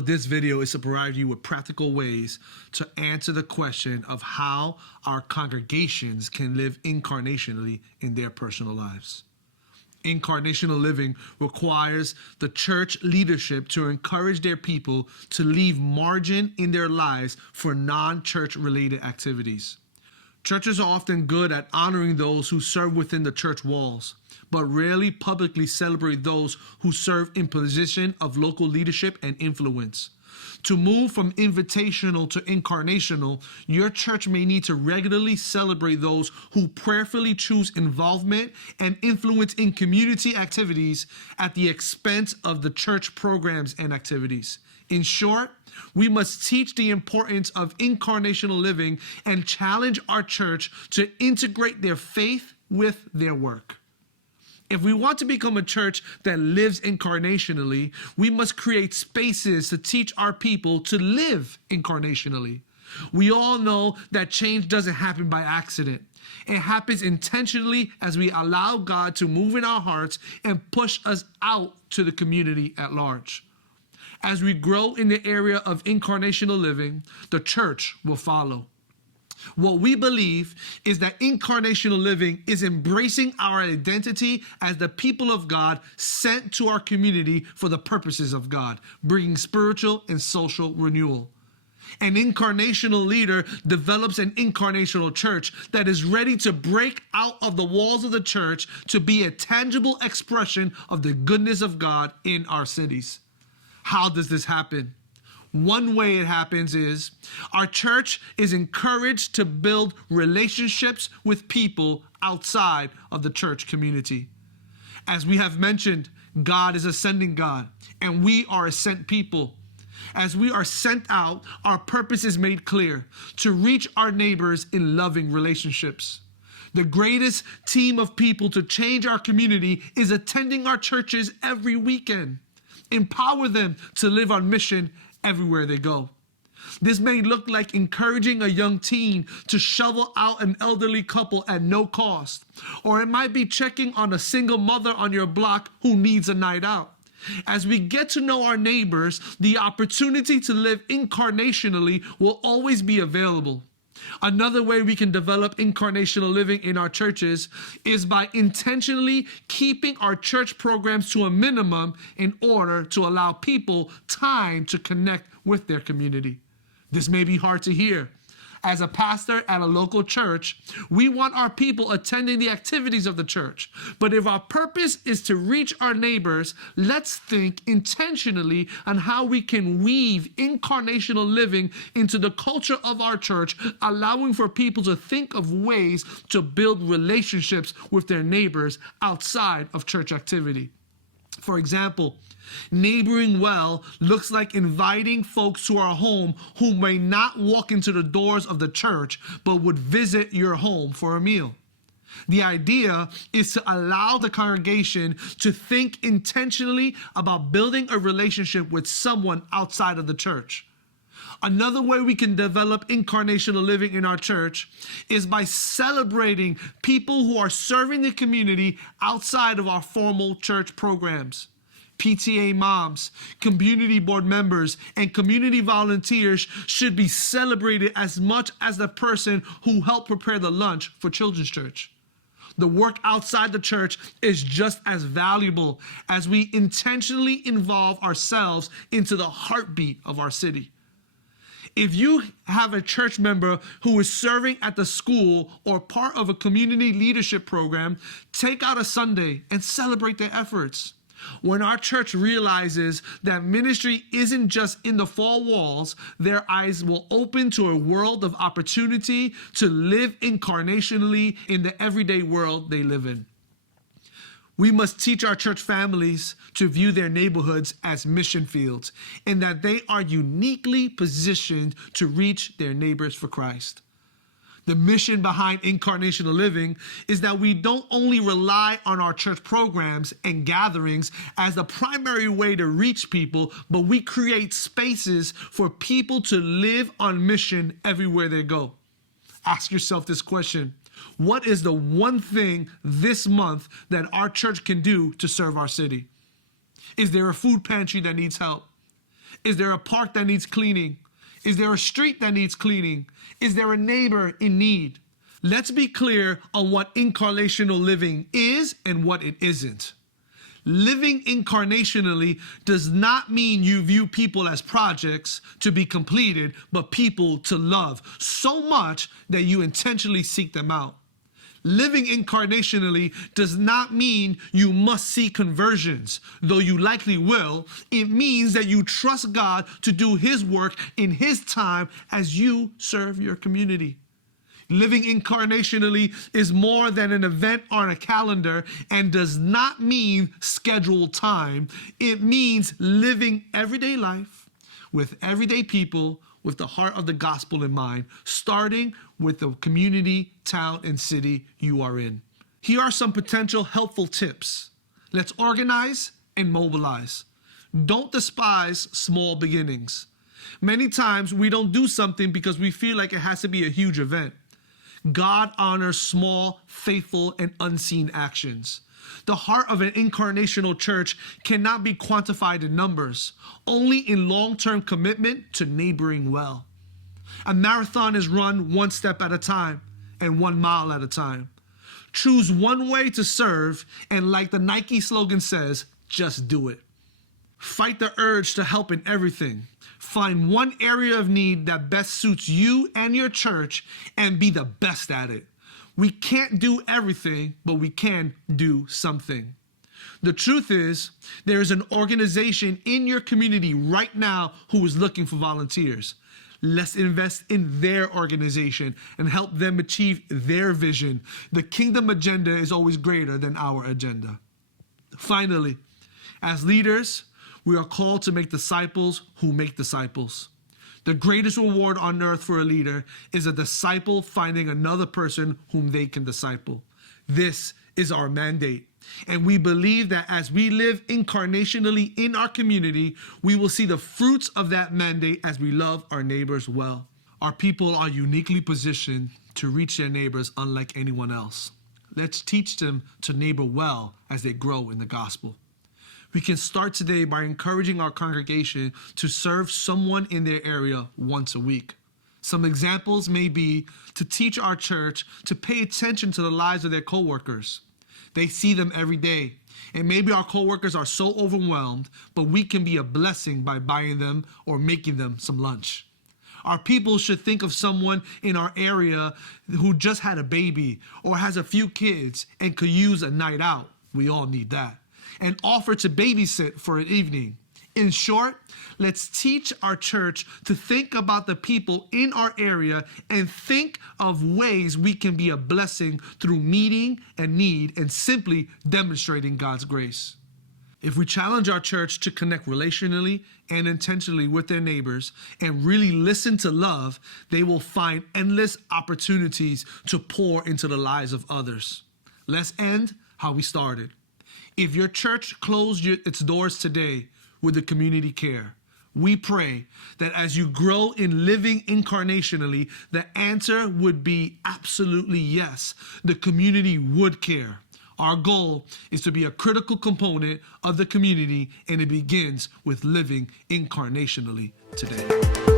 of this video is to provide you with practical ways to answer the question of how our congregations can live incarnationally in their personal lives. Incarnational living requires the church leadership to encourage their people to leave margin in their lives for non-church related activities. Churches are often good at honoring those who serve within the church walls, but rarely publicly celebrate those who serve in position of local leadership and influence. To move from invitational to incarnational, your church may need to regularly celebrate those who prayerfully choose involvement and influence in community activities at the expense of the church programs and activities. In short, we must teach the importance of incarnational living and challenge our church to integrate their faith with their work. If we want to become a church that lives incarnationally, we must create spaces to teach our people to live incarnationally. We all know that change doesn't happen by accident. It happens intentionally as we allow God to move in our hearts and push us out to the community at large. As we grow in the area of incarnational living, the church will follow. What we believe is that incarnational living is embracing our identity as the people of God sent to our community for the purposes of God, bringing spiritual and social renewal. An incarnational leader develops an incarnational church that is ready to break out of the walls of the church to be a tangible expression of the goodness of God in our cities. How does this happen? One way it happens is our church is encouraged to build relationships with people outside of the church community. As we have mentioned, God is a sending God, and we are a sent people. As we are sent out, our purpose is made clear: to reach our neighbors in loving relationships. The greatest team of people to change our community is attending our churches every weekend. Empower them to live on mission everywhere they go. This may look like encouraging a young teen to shovel out an elderly couple at no cost, or it might be checking on a single mother on your block who needs a night out. As we get to know our neighbors, the opportunity to live incarnationally will always be available. Another way we can develop incarnational living in our churches is by intentionally keeping our church programs to a minimum in order to allow people time to connect with their community. This may be hard to hear. As a pastor at a local church, we want our people attending the activities of the church. But if our purpose is to reach our neighbors, let's think intentionally on how we can weave incarnational living into the culture of our church, allowing for people to think of ways to build relationships with their neighbors outside of church activity. For example, neighboring well looks like inviting folks to our home who may not walk into the doors of the church, but would visit your home for a meal. The idea is to allow the congregation to think intentionally about building a relationship with someone outside of the church. Another way we can develop incarnational living in our church is by celebrating people who are serving the community outside of our formal church programs. PTA moms, community board members, and community volunteers should be celebrated as much as the person who helped prepare the lunch for Children's Church. The work outside the church is just as valuable as we intentionally involve ourselves into the heartbeat of our city. If you have a church member who is serving at the school or part of a community leadership program, take out a Sunday and celebrate their efforts. When our church realizes that ministry isn't just in the four walls, their eyes will open to a world of opportunity to live incarnationally in the everyday world they live in. We must teach our church families to view their neighborhoods as mission fields and that they are uniquely positioned to reach their neighbors for Christ. The mission behind incarnational living is that we don't only rely on our church programs and gatherings as the primary way to reach people, but we create spaces for people to live on mission everywhere they go. Ask yourself this question: what is the one thing this month that our church can do to serve our city? Is there a food pantry that needs help? Is there a park that needs cleaning? Is there a street that needs cleaning? Is there a neighbor in need? Let's be clear on what incarnational living is and what it isn't. Living incarnationally does not mean you view people as projects to be completed, but people to love so much that you intentionally seek them out. Living incarnationally does not mean you must see conversions, though you likely will. It means that you trust God to do His work in His time as you serve your community. Living incarnationally is more than an event on a calendar and does not mean scheduled time. It means living everyday life with everyday people with the heart of the gospel in mind, starting with the community, town, and city you are in. Here are some potential helpful tips. Let's organize and mobilize. Don't despise small beginnings. Many times we don't do something because we feel like it has to be a huge event. God honors small, faithful, and unseen actions. The heart of an incarnational church cannot be quantified in numbers, only in long-term commitment to neighboring well. A marathon is run one step at a time and 1 mile at a time. Choose one way to serve, and like the Nike slogan says, just do it. Fight the urge to help in everything. Find one area of need that best suits you and your church and be the best at it. We can't do everything, but we can do something. The truth is, there is an organization in your community right now who is looking for volunteers. Let's invest in their organization and help them achieve their vision. The kingdom agenda is always greater than our agenda. Finally, as leaders, we are called to make disciples who make disciples. The greatest reward on earth for a leader is a disciple finding another person whom they can disciple. This is our mandate. And we believe that as we live incarnationally in our community, we will see the fruits of that mandate as we love our neighbors well. Our people are uniquely positioned to reach their neighbors unlike anyone else. Let's teach them to neighbor well as they grow in the gospel. We can start today by encouraging our congregation to serve someone in their area once a week. Some examples may be to teach our church to pay attention to the lives of their coworkers. They see them every day, and maybe our coworkers are so overwhelmed, but we can be a blessing by buying them or making them some lunch. Our people should think of someone in our area who just had a baby or has a few kids and could use a night out. We all need that. And offer to babysit for an evening. In short, let's teach our church to think about the people in our area and think of ways we can be a blessing through meeting a need and simply demonstrating God's grace. If we challenge our church to connect relationally and intentionally with their neighbors and really listen to love, they will find endless opportunities to pour into the lives of others. Let's end how we started. If your church closed its doors today, would the community care? We pray that as you grow in living incarnationally, the answer would be absolutely yes. The community would care. Our goal is to be a critical component of the community, and it begins with living incarnationally today.